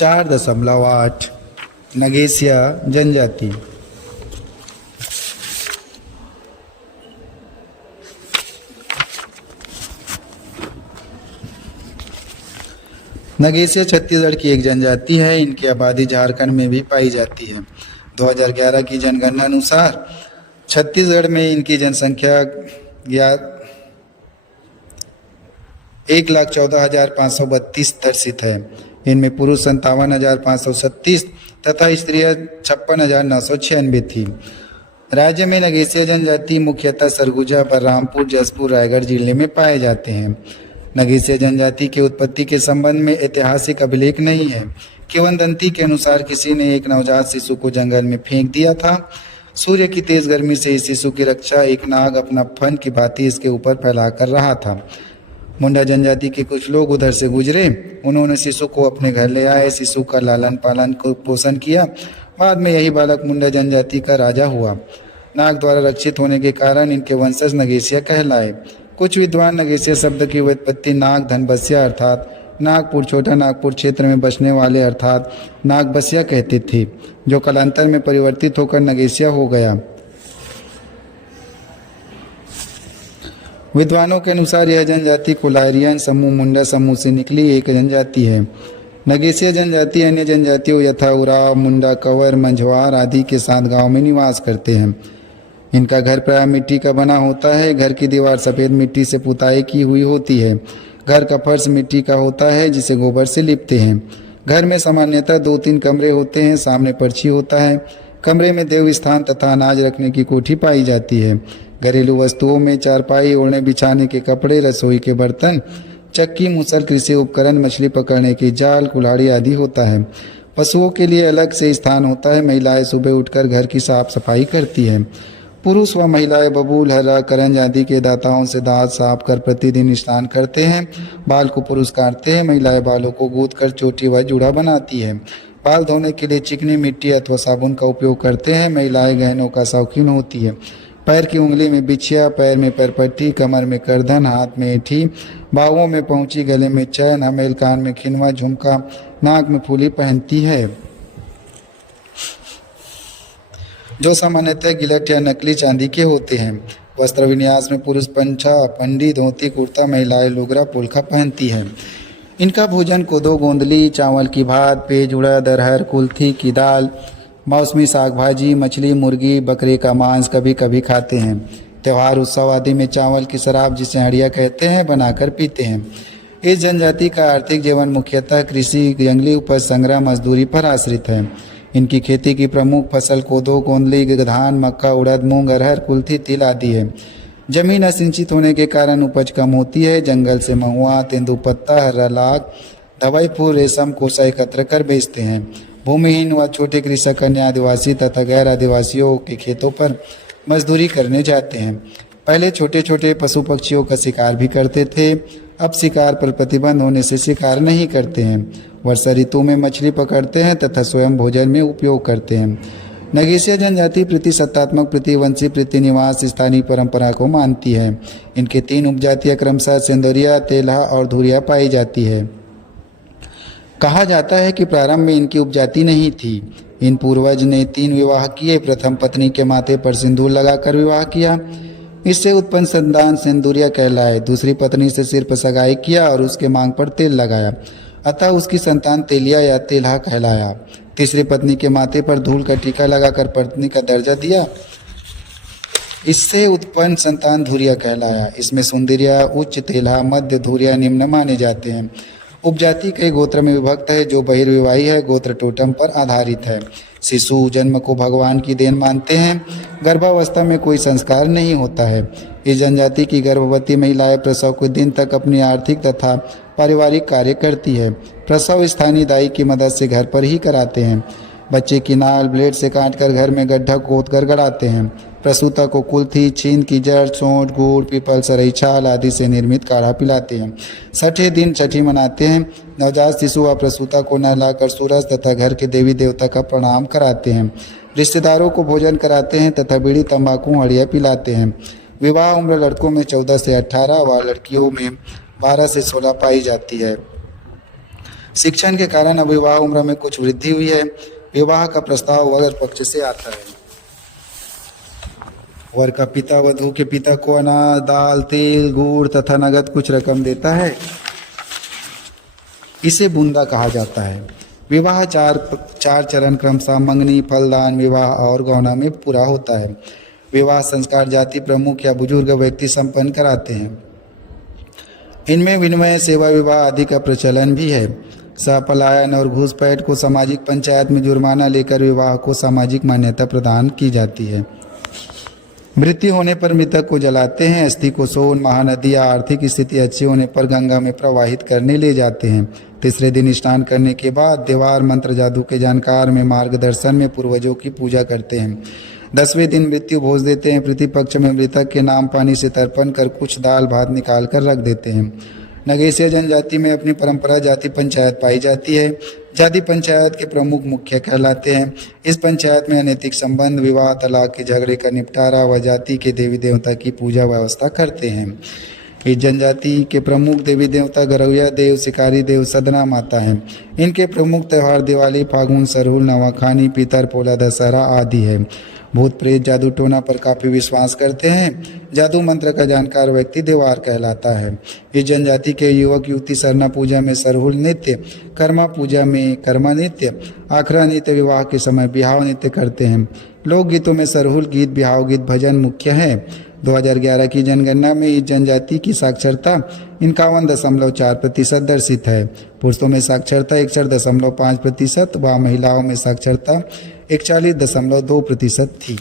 4.8 नगेशिया जनजाति। नगेशिया छत्तीसगढ़ की एक जनजाति है। इनकी आबादी झारखंड में भी पाई जाती है। 2011 की जनगणना अनुसार छत्तीसगढ़ में इनकी जनसंख्या 1,14,532 दर्शित है। इनमें पुरुष 57,537 तथा स्त्रियां 56,996 थी। राज्य में नगेशिया जनजाति मुख्यतः सरगुजा, बलरामपुर, जसपुर, रायगढ़ जिले में पाए जाते हैं। नगेशिया जनजाति के उत्पत्ति के संबंध में ऐतिहासिक अभिलेख नहीं है। किंवदंती के अनुसार किसी ने एक नवजात शिशु को जंगल में फेंक दिया था। सूर्य की तेज गर्मी से इस शिशु की रक्षा एक नाग अपना फन की भांति इसके ऊपर फैला कर रहा था। मुंडा जनजाति के कुछ लोग उधर से गुजरे। उन्होंने शिशु को अपने घर ले आए, शिशु का लालन पालन पोषण किया। बाद में यही बालक मुंडा जनजाति का राजा हुआ। नाग द्वारा रक्षित होने के कारण इनके वंशज नगेशिया कहलाए। कुछ विद्वान नगेशिया शब्द की व्युत्पत्ति नाग धनबसिया अर्थात नागपुर, छोटा नागपुर क्षेत्र में बसने वाले अर्थात नागबसिया कहते थे, जो कालांतर में परिवर्तित होकर नगेशिया हो गया। विद्वानों के अनुसार यह जनजाति कोलारियन समूह मुंडा समूह से निकली एक जनजाति है। नगेशिया जनजाति अन्य जनजातियों यथा उराव, मुंडा, कंवर, मंझवार आदि के साथ गांव में निवास करते हैं। इनका घर प्रायः मिट्टी का बना होता है। घर की दीवार सफ़ेद मिट्टी से पुताई की हुई होती है। घर का फर्श मिट्टी का होता है जिसे गोबर से लिपते हैं। घर में सामान्यतः 2-3 कमरे होते हैं। सामने पर्ची होता है। कमरे में देव स्थान तथा अनाज रखने की कोठी पाई जाती है। घरेलू वस्तुओं में चारपाई, ओढ़ने बिछाने के कपड़े, रसोई के बर्तन, चक्की, मुसल, कृषि उपकरण, मछली पकड़ने की जाल, कुल्हाड़ी आदि होता है। पशुओं के लिए अलग से स्थान होता है। महिलाएं सुबह उठकर घर की साफ सफाई करती हैं। पुरुष व महिलाएं बबूल, हर्रा, करंज आदि के दाताओं से दांत साफ कर प्रतिदिन स्नान करते हैं। बाल को पुरुष काटते हैं। महिलाएं बालों को गूंथ कर चोटी व जूड़ा बनाती हैं। बाल धोने के लिए चिकनी मिट्टी अथवा साबुन का उपयोग करते हैं। महिलाएं गहनों का शौकीन होती है। पैर की उंगली में बिछिया, पैर में पैरपट्टी, कमर में करधन, हाथ में एठी, बाहों में पहुंची, गले में चैन, हमेल, कान में खिनवा, झुमका, नाक में फूली पहनती है, जो सामान्यतः गिलट या नकली चांदी के होते हैं। वस्त्र विन्यास में पुरुष पंछा, पंडी, धोती, कुर्ता, महिलाएं लुगरा, पुलका पहनती हैं। इनका भोजन कोदो, गोंदली, चावल की भात, पेज, उड़द, अरहर, कुल्थी की दाल, मौसमी साग भाजी, मछली, मुर्गी, बकरे का मांस कभी कभी खाते हैं। त्यौहार, उत्सव आदि में चावल की शराब, जिसे हड़िया कहते हैं, बनाकर पीते हैं। इस जनजाति का आर्थिक जीवन मुख्यतः कृषि, जंगली उपज संग्रह, मजदूरी पर आश्रित है। इनकी खेती की प्रमुख फसल कोदो, गोंदली, धान, मक्का, उड़द, मूंग, अरहर, कुल्थी, तिल आदि है। जमीन असिंचित होने के कारण उपज कम होती है। जंगल से महुआ, तेंदुपत्ता, हरा लाख, दवाई फूल, रेशम कोसा एकत्र कर बेचते हैं। भूमिहीन व छोटे कृषक अन्य आदिवासी तथा गैर आदिवासियों के खेतों पर मजदूरी करने जाते हैं। पहले छोटे छोटे पशु पक्षियों का शिकार भी करते थे। अब शिकार पर प्रतिबंध होने से शिकार नहीं करते हैं। वर्षा ऋतु में मछली पकड़ते हैं तथा स्वयं भोजन में उपयोग करते हैं। नगेशिया जनजाति प्रतिसत्तात्मक, प्रतिवंशी, प्रतिनिवास स्थानीय परंपरा को मानती है। इनके 3 उपजातियां क्रमशः सेंदरिया, तेलहा और धुरिया पाई जाती है। कहा जाता है कि प्रारंभ में इनकी उपजाति नहीं थी। इन पूर्वज ने 3 विवाह किए। प्रथम पत्नी के माथे पर सिंदूर लगाकर विवाह किया। इससे उत्पन्न संतान सेंदुरिया कहलाए। दूसरी पत्नी से सिर पर सगाई किया और उसके मांग पर तेल लगाया, अतः उसकी संतान तेलिया या तेलहा कहलाया। तीसरी पत्नी के माथे पर धूल का टीका लगाकर पत्नी का दर्जा दिया। इससे उत्पन्न संतान धुरिया कहलाया। इसमें सुंदरिया उच्च, तेलहा मध्य, धुरिया निम्न माने जाते हैं। उपजाति कई गोत्र में विभक्त है। जो बहिर्विवाही है, गोत्र टोटम पर आधारित है। शिशु जन्म को भगवान की देन मानते हैं। गर्भावस्था में कोई संस्कार नहीं होता है। इस जनजाति की गर्भवती महिलाएं प्रसव के दिन तक अपनी आर्थिक तथा पारिवारिक कार्य करती है। प्रसव स्थानीय दाई की मदद से घर पर ही कराते हैं। बच्चे की नाल ब्लेड से काटकर घर में गड्ढा खोदकर गड़ाते हैं। प्रसूता को कुल्थी, छींद की जड़, सोंठ, गुड़, पीपल, सरई छाल आदि से निर्मित काढ़ा पिलाते हैं। 6ठे दिन छठी मनाते हैं। नवजात शिशु व प्रसूता को नहलाकर सूरज तथा घर के देवी देवता का प्रणाम कराते हैं। रिश्तेदारों को भोजन कराते हैं तथा बीड़ी, तंबाकू, हड़िया पिलाते हैं। विवाह उम्र लड़कों में 14 से 18 व लड़कियों में 12 से 16 पाई जाती है। शिक्षण के कारण अब विवाह उम्र में कुछ वृद्धि हुई है। विवाह का प्रस्ताव वर पक्ष से आता है। वर का पिता वधू के पिता को अनाज, दाल, तेल, गुड़ तथा नगद कुछ रकम देता है। इसे बुंदा कहा जाता है। विवाह चार चरण क्रमशः मंगनी, फलदान, विवाह और गौना में पूरा होता है। विवाह संस्कार जाति प्रमुख या बुजुर्ग व्यक्ति संपन्न कराते हैं। इनमें विनिमय, सेवा विवाह आदि का प्रचलन भी है। सहपलायन और घूसपैठ को सामाजिक पंचायत में जुर्माना लेकर विवाह को सामाजिक मान्यता प्रदान की जाती है। मृत्यु होने पर मृतक को जलाते हैं। अस्थि को सोन, महानदी या आर्थिक स्थिति अच्छी होने पर गंगा में प्रवाहित करने ले जाते हैं। तीसरे दिन स्नान करने के बाद देवार मंत्र जादू के जानकार में मार्गदर्शन में पूर्वजों की पूजा करते हैं। 10वें दिन मृत्यु भोज देते हैं। प्रतिपक्ष में मृतक के नाम पानी से तर्पण कर कुछ दाल भात निकाल कर रख देते हैं। नगेशिया जनजाति में अपनी परंपरा जाति पंचायत पाई जाती है। जाति पंचायत के प्रमुख मुखिया कहलाते हैं। इस पंचायत में अनैतिक संबंध, विवाह, तलाक के झगड़े का निपटारा व जाति के देवी देवता की पूजा व्यवस्था करते हैं। इस जनजाति के प्रमुख देवी देवता गरौया देव, शिकारी देव, सदना माता हैं। इनके प्रमुख त्यौहार दिवाली, फागुन, सरहुल, नवाखानी, पीतर, पोला, दशहरा आदि है। भूत प्रेत, जादू टोना पर काफी विश्वास करते हैं। जादू मंत्र का जानकार व्यक्ति देवार कहलाता है। इस जनजाति के युवक युवती सरना पूजा में सरहुल नृत्य, कर्मा पूजा में कर्मा नृत्य, आखरा नृत्य, विवाह के समय बिहाव नृत्य करते हैं। लोकगीतों में सरहुल गीत, बिहाव गीत, भजन मुख्य है। 2011 की जनगणना में इस जनजाति की साक्षरता 51.4% दर्शित है। पुरुषों में साक्षरता 61.5% व महिलाओं में साक्षरता 41.2% थी।